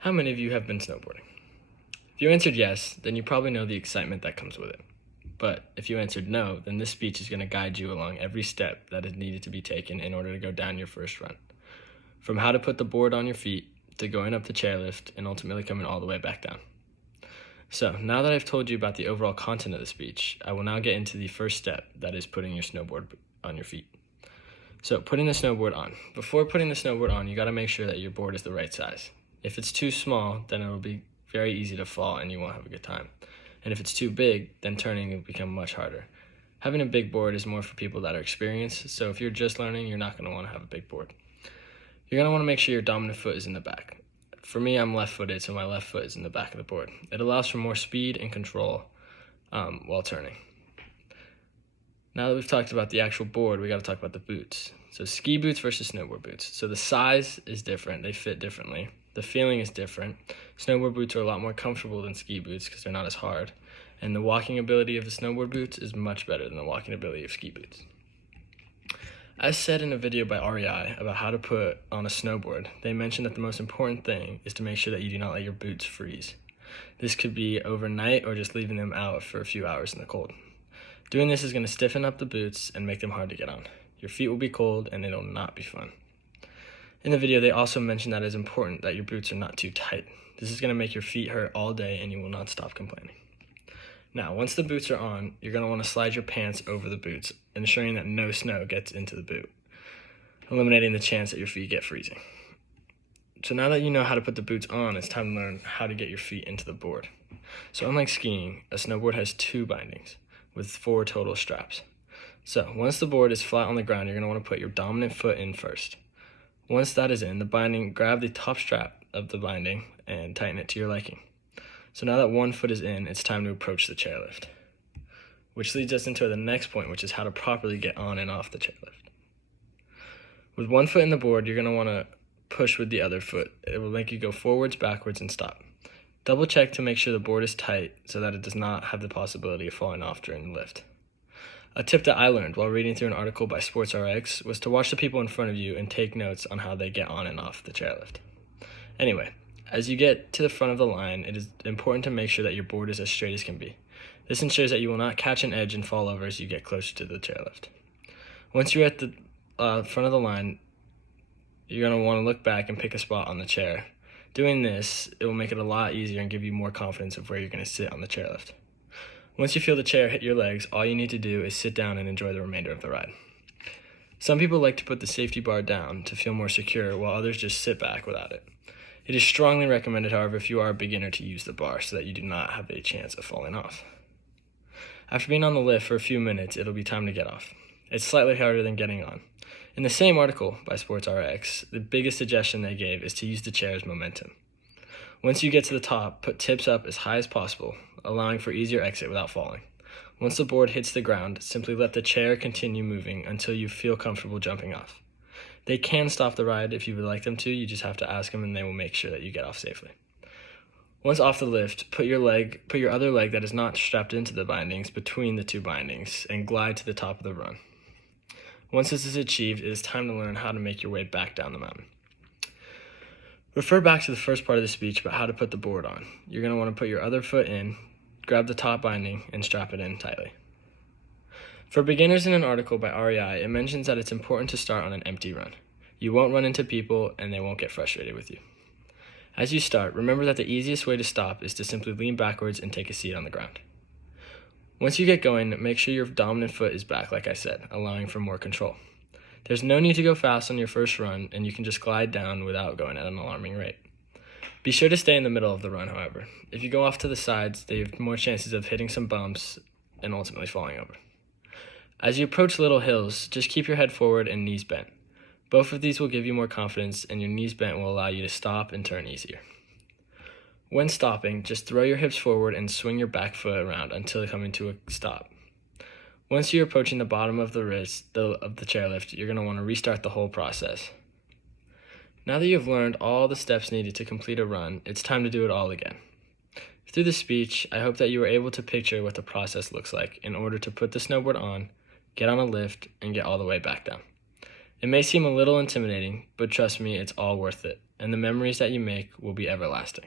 How many of you have been snowboarding? If you answered yes, then you probably know the excitement that comes with it. But if you answered no, then this speech is going to guide you along every step that is needed to be taken in order to go down your first run. From how to put the board on your feet, to going up the chairlift, and ultimately coming all the way back down. So, now that I've told you about the overall content of the speech, I will now get into the first step, that is putting your snowboard on your feet. So, putting the snowboard on. Before putting the snowboard on, you got to make sure that your board is the right size. If it's too small, then it'll be very easy to fall and you won't have a good time. And if it's too big, then turning will become much harder. Having a big board is more for people that are experienced, so if you're just learning, you're not going to want to have a big board. You're going to want to make sure your dominant foot is in the back. For me, I'm left-footed, so my left foot is in the back of the board. It allows for more speed and control while turning. Now that we've talked about the actual board, we got to talk about the boots. So ski boots versus snowboard boots. So the size is different, they fit differently. The feeling is different. Snowboard boots are a lot more comfortable than ski boots because they're not as hard. And the walking ability of the snowboard boots is much better than the walking ability of ski boots. As said in a video by REI about how to put on a snowboard, they mentioned that the most important thing is to make sure that you do not let your boots freeze. This could be overnight or just leaving them out for a few hours in the cold. Doing this is going to stiffen up the boots and make them hard to get on. Your feet will be cold and it'll not be fun. In the video, they also mentioned that it is important that your boots are not too tight. This is going to make your feet hurt all day and you will not stop complaining. Now, once the boots are on, you're going to want to slide your pants over the boots, ensuring that no snow gets into the boot, eliminating the chance that your feet get freezing. So now that you know how to put the boots on, it's time to learn how to get your feet into the board. So unlike skiing, a snowboard has 2 bindings with 4 total straps. So once the board is flat on the ground, you're going to want to put your dominant foot in first. Once that is in the binding, grab the top strap of the binding and tighten it to your liking. So now that one foot is in, it's time to approach the chairlift, which leads us into the next point, which is how to properly get on and off the chairlift. With one foot in the board, you're going to want to push with the other foot. It will make you go forwards, backwards, and stop. Double check to make sure the board is tight so that it does not have the possibility of falling off during the lift. A tip that I learned while reading through an article by SportsRx was to watch the people in front of you and take notes on how they get on and off the chairlift. Anyway, as you get to the front of the line, it is important to make sure that your board is as straight as can be. This ensures that you will not catch an edge and fall over as you get closer to the chairlift. Once you're at the front of the line, you're going to want to look back and pick a spot on the chair. Doing this, it will make it a lot easier and give you more confidence of where you're going to sit on the chairlift. Once you feel the chair hit your legs, all you need to do is sit down and enjoy the remainder of the ride. Some people like to put the safety bar down to feel more secure, while others just sit back without it. It is strongly recommended, however, if you are a beginner to use the bar so that you do not have a chance of falling off. After being on the lift for a few minutes, it'll be time to get off. It's slightly harder than getting on. In the same article by SportsRx, the biggest suggestion they gave is to use the chair's momentum. Once you get to the top, put tips up as high as possible, allowing for easier exit without falling. Once the board hits the ground, simply let the chair continue moving until you feel comfortable jumping off. They can stop the ride if you would like them to, you just have to ask them and they will make sure that you get off safely. Once off the lift, put your other leg that is not strapped into the bindings between the 2 bindings and glide to the top of the run. Once this is achieved, it is time to learn how to make your way back down the mountain. Refer back to the first part of the speech about how to put the board on. You're going to want to put your other foot in, grab the top binding, and strap it in tightly. For beginners, in an article by REI, it mentions that it's important to start on an empty run. You won't run into people and they won't get frustrated with you. As you start, remember that the easiest way to stop is to simply lean backwards and take a seat on the ground. Once you get going, make sure your dominant foot is back, like I said, allowing for more control. There's no need to go fast on your first run, and you can just glide down without going at an alarming rate. Be sure to stay in the middle of the run, however. If you go off to the sides, they have more chances of hitting some bumps and ultimately falling over. As you approach little hills, just keep your head forward and knees bent. Both of these will give you more confidence, and your knees bent will allow you to stop and turn easier. When stopping, just throw your hips forward and swing your back foot around until coming to a stop. Once you're approaching the bottom of the wrist of the chairlift, you're going to want to restart the whole process. Now that you've learned all the steps needed to complete a run, it's time to do it all again. Through the speech, I hope that you were able to picture what the process looks like in order to put the snowboard on, get on a lift, and get all the way back down. It may seem a little intimidating, but trust me, it's all worth it. and the memories that you make will be everlasting.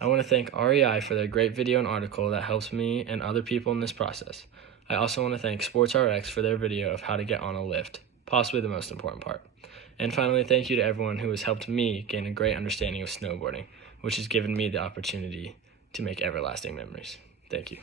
I want to thank REI for their great video and article that helps me and other people in this process. I also want to thank SportsRx for their video of how to get on a lift, possibly the most important part. And finally, thank you to everyone who has helped me gain a great understanding of snowboarding, which has given me the opportunity to make everlasting memories. Thank you.